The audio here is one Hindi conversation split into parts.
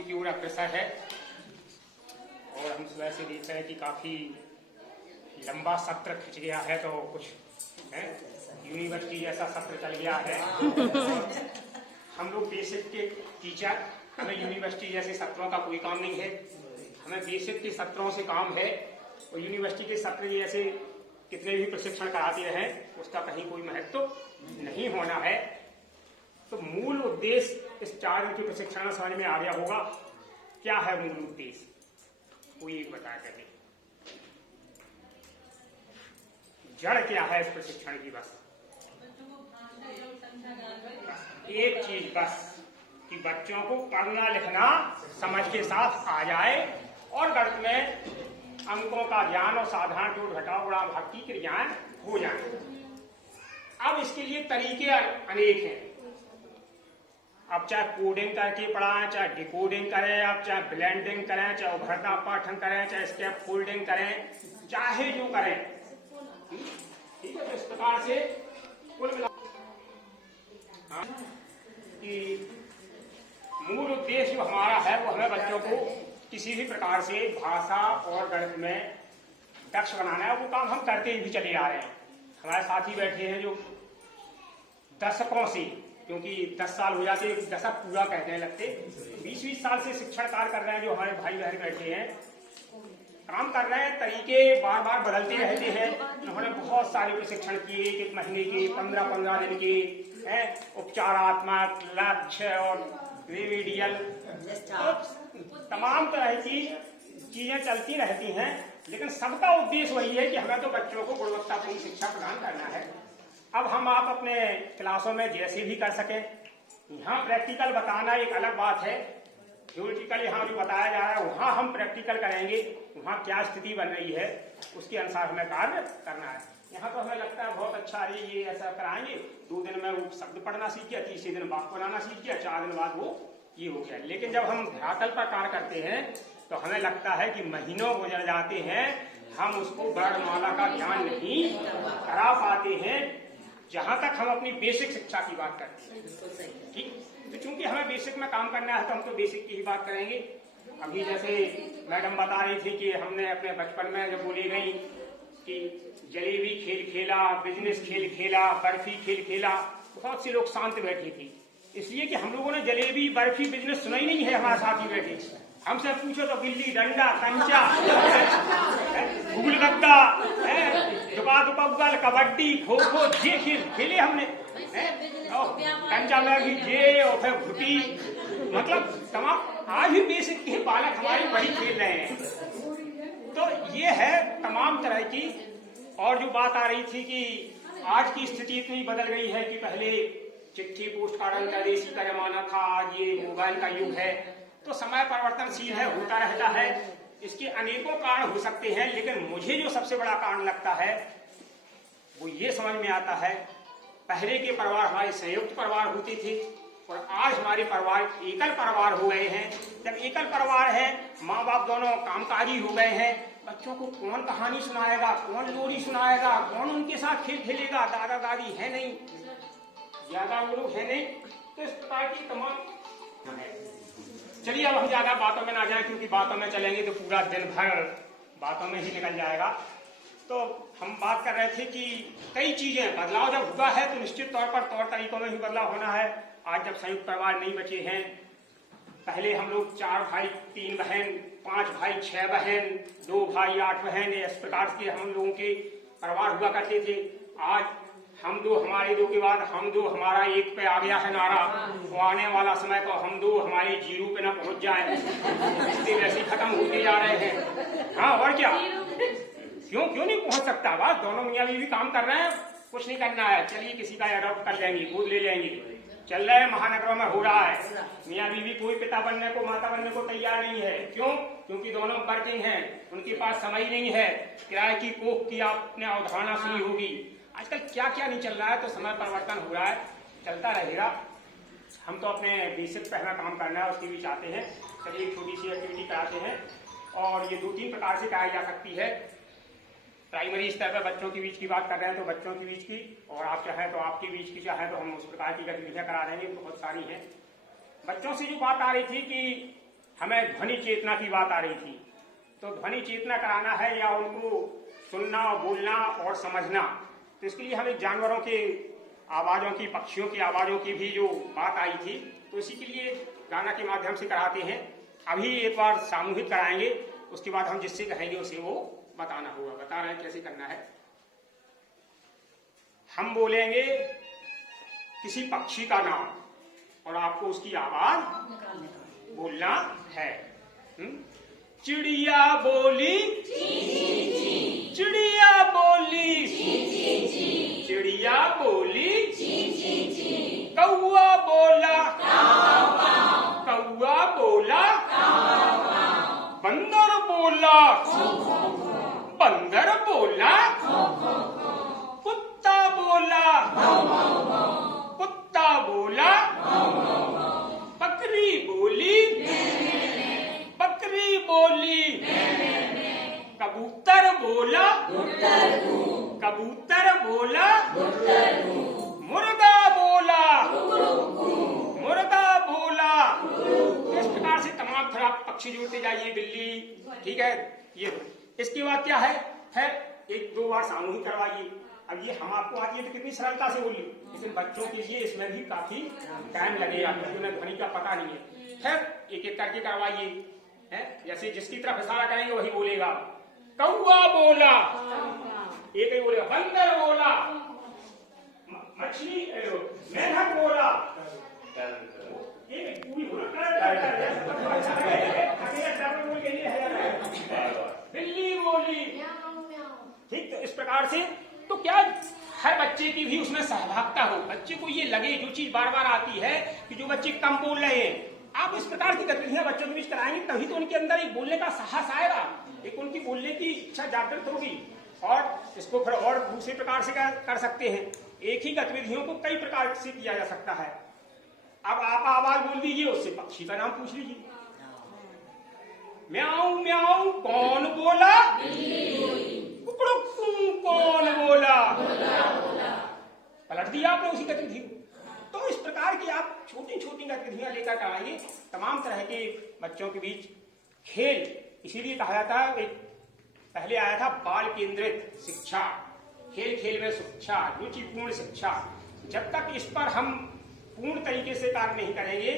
समाप्ति की ओर अग्रसर है और हम सुबह से देख रहे हैं कि काफी लंबा सत्र खिंच गया है, तो कुछ है यूनिवर्सिटी जैसा सत्र चल गया है। और हम लोग बेसिक के टीचर, हमें यूनिवर्सिटी जैसे सत्रों का कोई काम नहीं है, हमें बेसिक के सत्रों से काम है। और यूनिवर्सिटी के सत्र जैसे कितने भी प्रशिक्षण कराते रहें उसका कहीं कोई महत्व तो नहीं होना है। तो मूल उद्देश्य इस 4 दिन के प्रशिक्षण में समझ में आ गया होगा। क्या है मूल उद्देश्य, कोई एक बता करके। जड़ क्या है इस प्रशिक्षण की? बस एक चीज, बस कि बच्चों को पढ़ना लिखना समझ के साथ आ जाए और गणित में अंकों का ज्ञान और साधारण जोड़ घटाव गुणा भाग की क्रियाएं हो जाए। अब इसके लिए तरीके अनेक हैं। आप चाहे कोडिंग करके पढ़ाएं, चाहे डिकोडिंग करें, आप चाहे ब्लेंडिंग करें, चाहे उभरता पाठन करें, चाहे स्टेप फोल्डिंग करें, चाहे जो करें, ठीक है। तो इस प्रकार से कुल मिला कि मूल उद्देश्य जो हमारा है वो हमें बच्चों को किसी भी प्रकार से भाषा और गणित में दक्ष बनाना है। वो काम हम करते भी चले आ रहे हैं। हमारे साथी बैठे हैं जो दशकों से, क्योंकि 10 साल हो जाते, दशक पूरा कहने लगते, 20-20 साल से शिक्षण कार्य कर रहे हैं। जो हमारे भाई बहन बैठे हैं काम कर रहे हैं, तरीके बार बार बदलते रहते हैं। उन्होंने बहुत सारे प्रशिक्षण किए, एक महीने के, 15-15 दिन के हैं, उपचारात्मक, लक्ष्य और रिमेडियल, तो तमाम तरह की चीजें चलती रहती हैं। लेकिन सबका उद्देश्य वही है कि हमें तो बच्चों को गुणवत्तापूर्ण शिक्षा प्रदान करना है। अब हम आप अपने क्लासों में जैसे भी कर सकें, यहाँ प्रैक्टिकल बताना एक अलग बात है। थ्योरेटिकल यहाँ जो बताया जा रहा है वहाँ हम प्रैक्टिकल करेंगे, वहाँ क्या स्थिति बन रही है उसके अनुसार हमें कार्य करना है। यहाँ तो हमें लगता है बहुत अच्छा, अरे ये ऐसा कराएंगे, 2 दिन में वो शब्द पढ़ना सीख गया, तीसरे दिन वाक्य बनाना सीख गया, 4 दिन बाद वो ये हो गया। लेकिन जब हम धरातल पर कार्य करते हैं तो हमें लगता है कि महीनों गुजर जाते हैं, हम उसको वर्णमाला का ज्ञान नहीं करा पाते हैं, जहां तक हम अपनी बेसिक शिक्षा की बात करते हैं। ठीक, तो चूंकि हमें बेसिक में काम करना है तो हम तो बेसिक की ही बात करेंगे। अभी जैसे मैडम बता रही थी कि हमने अपने बचपन में जब बोली गई कि जलेबी खेल खेला, बिजनेस खेल खेला, बर्फी खेल खेला, बहुत से लोग शांत बैठे थे, इसलिए कि हम लोगों ने जलेबी बर्फी बिजनेस सुना ही नहीं है। हमारे साथी बैठे, हमसे पूछो तो गिल्ली डंडा, कंचा, भूल गद्दा, दुपा दुपब्बल, कबड्डी, खो खो, ये खेल खेले हमने। कंचा में भी जे और फिर घुटी, मतलब तमाम आज भी बेसिक के बालक हमारी बड़ी खेल रहे हैं। तो ये है तमाम तरह की। और जो बात आ रही थी कि आज की स्थिति इतनी बदल गई है कि पहले चिट्ठी पोस्ट कार्ड अंतरदेशी का जमाना था, आज ये मोबाइल का युग है। तो समय परिवर्तनशील है, होता रहता है। इसके अनेकों कारण हो सकते हैं, लेकिन मुझे जो सबसे बड़ा कारण लगता है वो ये समझ में आता है, पहले के परिवार हमारे संयुक्त परिवार होते थे और आज हमारे परिवार एकल परिवार हो गए हैं। जब एकल परिवार है, माँ बाप दोनों कामकाजी हो गए हैं, बच्चों को कौन कहानी सुनाएगा, कौन लोरी सुनाएगा, कौन उनके साथ खेल खेलेगा, दादा दादी है नहीं, ज्यादा वो लोग है नहीं। तो इस प्रकार की तमाम है। चलिए अब हम ज्यादा बातों में ना जाएं, क्योंकि बातों में चलेंगे तो पूरा दिन भर बातों में ही निकल जाएगा। तो हम बात कर रहे थे कि कई चीजें बदलाव जब हुआ है तो निश्चित तौर पर तौर तरीकों में भी बदलाव होना है। आज जब संयुक्त परिवार नहीं बचे हैं, पहले हम लोग 4 भाई 3 बहन, 5 भाई 6 बहन, 2 भाई 8 बहन, इस प्रकार के हम लोगों के परिवार हुआ करते थे। आज हम 2 हमारे 2 के बाद हम 2 हमारा 1 पे आ गया है नारा। वो आने वाला समय तो हम 2 हमारे 0 पे ना पहुंच जाए, इससे वैसे खत्म होते जा रहे हैं। हाँ और क्या, क्यों नहीं पहुंच सकता? बस दोनों मियाँ बीवी काम कर रहे हैं, कुछ नहीं करना है, चलिए किसी का अडॉप्ट कर लेंगे, गोद ले लेंगे, चल रहे हैं, महानगरों में हो रहा है। मियाँ बीवी कोई पिता बनने को माता बनने को तैयार नहीं है। क्यों? क्योंकि दोनों वर्किंग हैं, उनके पास समय नहीं है। किराए की कोख की आपने अवधारणा सुनी होगी। आजकल क्या क्या नहीं चल रहा है, तो समय परिवर्तन हो रहा है, चलता रहेगा। हम तो अपने बेसिक पहला काम करना है, उसके भी चाहते हैं। चलिए एक छोटी सी एक्टिविटी कराते हैं और ये 2-3 प्रकार से कराई जा सकती है। प्राइमरी स्तर पर बच्चों के बीच की बात कर रहे हैं तो बच्चों के बीच की, और आप चाहें तो आपके बीच की चाहें तो हम उस प्रकार की गतिविधियां करा रहे हैं, बहुत सारी हैं। बच्चों से जो बात आ रही थी कि हमें ध्वनि चेतना की बात आ रही थी। तो ध्वनि चेतना कराना है या उनको सुनना, बोलना और समझना, तो इसके लिए हमें जानवरों के आवाज़ों की, पक्षियों की आवाज़ों की भी जो बात आई थी, तो इसी के लिए गाना के माध्यम से कराते हैं। अभी एक बार सामूहिक कराएंगे, उसके बाद हम जिससे कहेंगे उसे वो बताना होगा। बता रहे हैं कैसे करना है। हम बोलेंगे किसी पक्षी का नाम और आपको उसकी आवाज बोलना है। चिड़िया बोली, चिड़िया बोली, चिड़िया बोली, कौआ बोला, कौआ बोला, बंदर बोला, बंदर बोला, कुत्ता बोला, कुत्ता बोला, बकरी बोली, बकरी बोली, कबूतर बोला, कबूतर बोला, मुर्गा बोला, मुर्गा बोला। इस प्रकार से तमाम फिर आप पक्षी जोड़ते जाइए, बिल्ली, ठीक है। ये इसके बाद क्या है एक दो बार सामूहिक करवाइए। अब ये हम आपको आती है तो कितनी सरलता से बोली, लेकिन बच्चों के लिए इसमें भी काफी टाइम लगेगा क्योंकि उन्हें ध्वनि का पता नहीं है। फिर एक एक करके करवाइए, है जैसे जिसकी तरफ इशारा करेंगे वही बोलेगा। कौआ बोला, एक ही बोलेगा। बंदर बोला, मछली, मेढक बोला, एक पूरी बिल्ली बोली, ठीक। तो इस प्रकार से तो क्या हर बच्चे की भी उसमें सहभागिता हो, बच्चे को ये लगे, जो चीज बार बार आती है कि जो बच्चे कम बोल रहे हैं, आप इस प्रकार की गतिविधियां बच्चों के बीच कराएंगे तभी तो उनके अंदर एक बोलने का साहस आएगा, एक उनकी बोलने की इच्छा जागृत होगी। और इसको फिर और दूसरे प्रकार से कर सकते हैं। एक ही गतिविधियों को कई प्रकार से किया जा सकता है। अब आप आवाज बोल दीजिए, उससे पक्षी का नाम पूछ लीजिए। म्याऊ म्याऊ कौन बोला, कौन बोला, पलट दिया आपने उसी गतिविधि को। तो इस प्रकार की आप छोटी छोटी गतिविधियां लेकर आइए। तमाम तरह के बच्चों के बीच खेल, इसीलिए कहा जाता है, एक पहले आया था बाल केंद्रित शिक्षा, खेल खेल में शिक्षा, रुचिपूर्ण शिक्षा। जब तक इस पर हम पूर्ण तरीके से कार्य नहीं करेंगे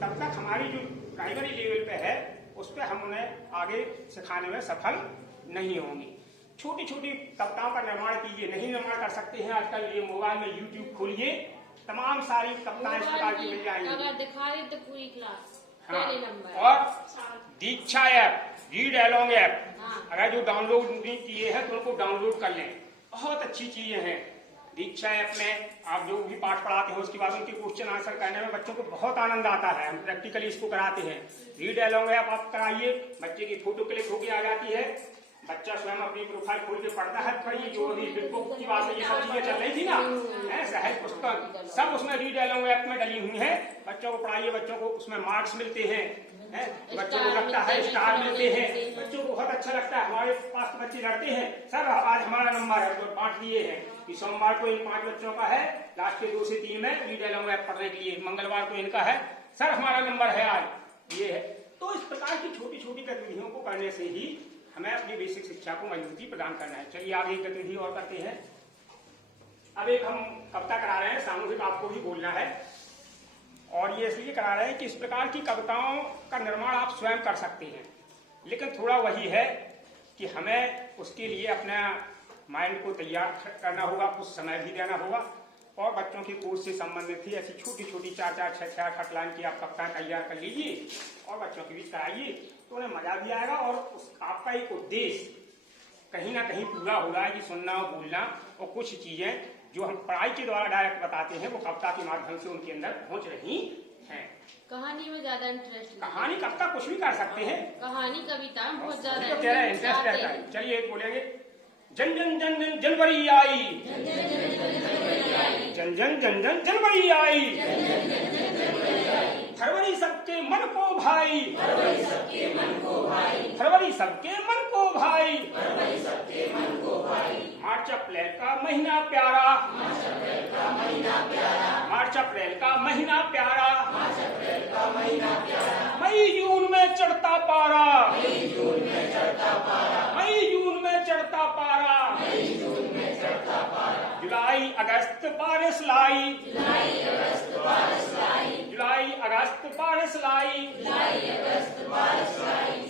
तब तक हमारी जो प्राइमरी लेवल पे है उस पर हम उन्हें आगे सिखाने में सफल नहीं होंगे। छोटी छोटी कविताओं का निर्माण कीजिए। नहीं निर्माण कर सकते हैं, आजकल ये मोबाइल में यूट्यूब खोलिए, तमाम सारी कविताएं इस प्रकार की मिल जाएंगी। अगर दिखा रहे तो पूरी क्लास। हाँ, और दीक्षा ऐप, रीड एलोंग ऐप, अगर जो डाउनलोड नहीं किए हैं तो उनको डाउनलोड कर लें। बहुत अच्छी चीजें हैं दीक्षा ऐप में। आप जो भी पाठ पढ़ाते हैं उसके बाद उनके क्वेश्चन आंसर करने में बच्चों को बहुत आनंद आता है। हम प्रैक्टिकली इसको कराते हैं। रीड एलोंग ऐप आप कराइए, बच्चे की फोटो क्लिक होके आ जाती है, बच्चा स्वयं अपनी प्रोफाइल खोल के पढ़ता है। तो ये जो अभी बुक की बात है, ये सब चीजें चल रही थी ना, सहज पुस्तक सब उसमें रीड एलोंग ऐप में डली हुई है। बच्चों को पढ़ाइए, बच्चों को उसमें मार्क्स मिलते हैं, बच्चों को लगता है स्टार मिलते हैं, बच्चों को बहुत अच्छा लगता है। हमारे पास तो बच्चे लड़ते हैं, सर आज हमारा नंबर है, तो बांट लिए हैं कि सोमवार को इन 5 बच्चों का है, लास्ट के 2 से 3 में रीड एलोंग ऐप पढ़ने के लिए, मंगलवार को इनका है, सर हमारा नंबर है आज, ये है। तो इस प्रकार की छोटी छोटी गतिविधियों को करने से ही हमें अपनी बेसिक शिक्षा को मजबूती प्रदान करना है। चलिए आगे एक गतिविधि और करते हैं। अब एक हम कविता करा रहे हैं, सामूहिक आपको भी बोलना है, और ये इसलिए करा रहे हैं कि इस प्रकार की कविताओं का निर्माण आप स्वयं कर सकते हैं, लेकिन थोड़ा वही है कि हमें उसके लिए अपना माइंड को तैयार करना होगा, कुछ समय भी देना होगा, और बच्चों की कोर्स से संबंधित थी ऐसी छोटी छोटी 4-4, 6-6, 8 लाइन की आप कविताएं तैयार कर लीजिए और बच्चों के बीच कराइए, तो उन्हें मजा भी आएगा और आपका एक उद्देश्य कहीं ना कहीं पूरा होगा कि सुनना और बोलना, और कुछ चीजें जो हम पढ़ाई के द्वारा डायरेक्ट बताते हैं वो कविता के माध्यम से उनके अंदर पहुंच रही हैं। कहानी में ज्यादा इंटरेस्ट, कहानी कविता कुछ भी कर सकते हैं, कहानी कविता बहुत ज्यादा इंटरेस्ट रहता है। चलिए एक बोलेंगे, जन जन जन जन जनवरी आई, जन जन जन जन जनवरी आई, फरवरी सबके मन को भाई, फरवरी सबके मन को भाई, फरवरी सबके मन को भाई, फरवरी सबके मन को भाई। मार्च अप्रैल का महीना प्यारा, मार्च अप्रैल का महीना प्यारा, मार्च अप्रैल का महीना प्यारा, मार्च अप्रैल का महीना प्यारा। मई जून में बारिश लाई, जुलाई अगस्त बारिश लाई,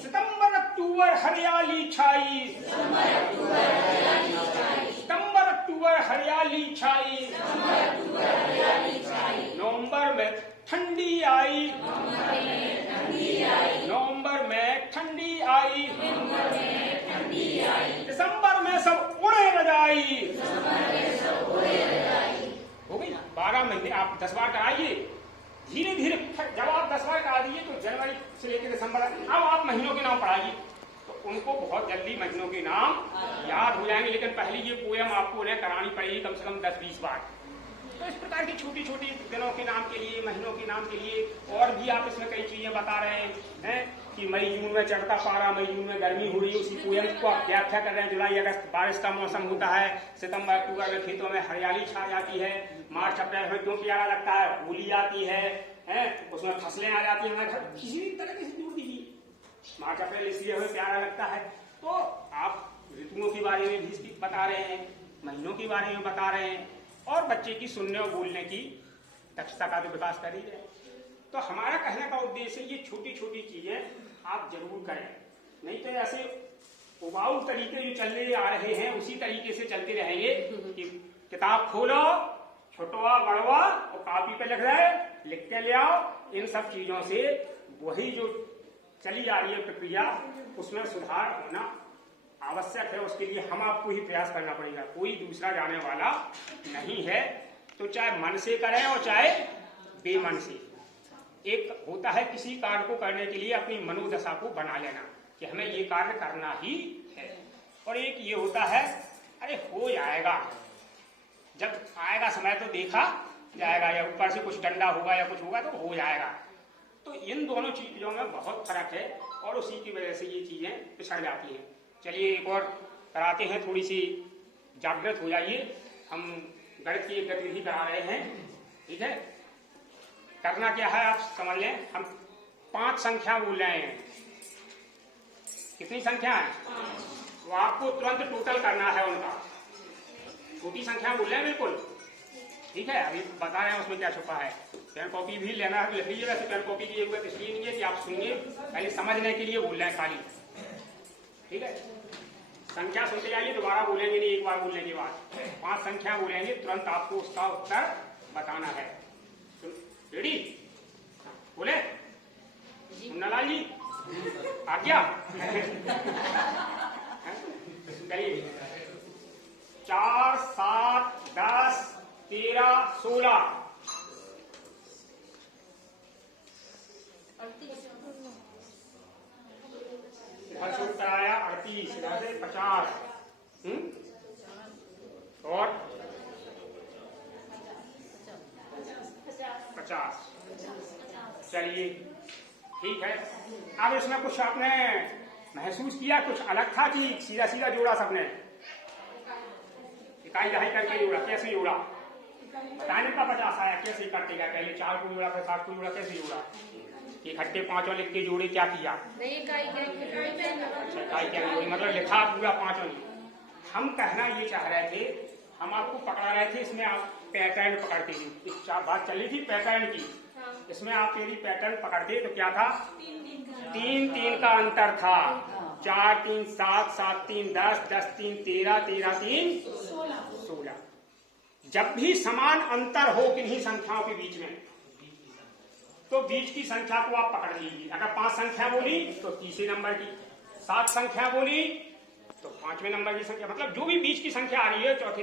सितंबर अक्टूबर हरियाली छाई, सितंबर अक्टूबर हरियाली छाई, नवंबर में ठंडी आई, नवंबर में ठंडी आई, दिसंबर में सब उड़े रजाई। हो गई 12 महीने। आप 10 बार कराइए, धीरे धीरे जब आप 10 बार करा दीजिए तो जनवरी से लेकर दिसंबर, अब आप महीनों के नाम पढ़ाइए तो उनको बहुत जल्दी महीनों के नाम याद हो जाएंगे। लेकिन पहले ये पोएम आपको उन्हें करानी पड़ेगी कम से कम 10-20 बार। तो इस प्रकार की छोटी छोटी दिनों के नाम के लिए, महीनों के नाम के लिए और भी आप इसमें कई चीजें बता रहे हैं कि मई जून में चढ़ता पारा, मई जून में गर्मी हो रही है, उसी पोएम को आप व्याख्या कर रहे हैं। जुलाई अगस्त बारिश का मौसम होता है, सितंबर अक्टूबर में खेतों में हरियाली छा जाती है, मार्च अप्रैल में क्यों प्यारा लगता है, होली आती है, उसमें फसलें आ जाती हैं, किसी भी तरह से जोड़ दीजिए। मार्च अप्रैल इसलिए हमें प्यारा लगता है। तो आप ऋतुओं के बारे में भी बता रहे हैं, महीनों के बारे में बता रहे हैं और बच्चे की सुनने और बोलने की दक्षता का भी विकास कर रही है। तो हमारा कहने का उद्देश्य ये छोटी छोटी चीजें आप जरूर करें, नहीं तो ऐसे उबाऊ तरीके जो चलने आ रहे हैं उसी तरीके से चलते रहेंगे कि किताब खोलो, छोटवा बड़वा और कॉपी पे लिख रहे, लिख के ले आओ। इन सब चीजों से वही जो चली आ रही है प्रक्रिया उसमें सुधार होना आवश्यक है। उसके लिए हम आपको ही प्रयास करना पड़ेगा, कोई दूसरा जाने वाला नहीं है। तो चाहे मन से करें और चाहे बेमन से। एक होता है किसी कार्य को करने के लिए अपनी मनोदशा को बना लेना कि हमें ये कार्य करना ही है, और एक ये होता है अरे हो जाएगा, जब आएगा समय तो देखा जाएगा, या ऊपर से कुछ डंडा होगा या कुछ होगा तो हो जाएगा। तो इन दोनों चीजों में बहुत फर्क है और उसी की वजह से ये चीजें पिछड़ जाती हैं। चलिए एक और कराते हैं, थोड़ी सी जागृत हो जाइए। हम गणित की एक गतिविधि करा रहे हैं, ठीक है। करना क्या है आप समझ लें, हम 5 संख्या बोल रहे हैं। कितनी संख्या है? वो आपको तुरंत टोटल करना है उनका। छोटी संख्या बोल रहे हैं बिल्कुल, ठीक है। अभी बता रहे हैं उसमें क्या छुपा है। पेन कॉपी भी लेना है तो लिख लीजिए। वैसे पेन कॉपी की जरूरत इसलिए नहीं है कि आप सुनिए, पहले समझने के लिए बोल रहे हैं खाली, ठीक है। संख्या सुनते जाइए, दोबारा बोलेंगे नहीं, एक बार बोलने के बाद 5 संख्या बोलेंगे, तुरंत आपको उसका उत्तर बताना है। रेडी? बोले मुन्नालाल जी, आज्ञा। चलिए 4, 7, 10, 13, 16, 38, 50 और 50। चलिए ठीक है। अब इसमें कुछ आपने महसूस किया, कुछ अलग था कि सीधा सीधा जोड़ा सबने? इकाई दहाई करके जोड़ा, कैसे जोड़ा बताने का? 50 आया, कैसे करते गए? पहले 4 को जोड़ा, फिर 7 को जोड़ा, कैसे जोड़ा? इकट्ठे 5 लिख के जोड़े, क्या किया? इकाई क्या जोड़ी, मतलब लिखा पूरा 5। हम कहना ये चाह रहे थे, हम आपको पकड़ा रहे थे, इसमें आप पैटर्न पकड़ते थे। बात चल रही थी पैटर्न की, इसमें आप यदि पैटर्न पकड़ते तो क्या था? 3-3 का अंतर था। 4, 3, 7, 7, 3, 10, 10, 3, 13, 13, 3, 16। जब भी समान अंतर हो किन्हीं संख्याओं के बीच में, तो बीच की संख्या को आप पकड़ लीजिए। अगर 5 संख्या बोली तो तीसरे नंबर की, 7 संख्या बोली तो 5वें नंबर की संख्या, मतलब जो भी बीच की संख्या आ रही है चौथे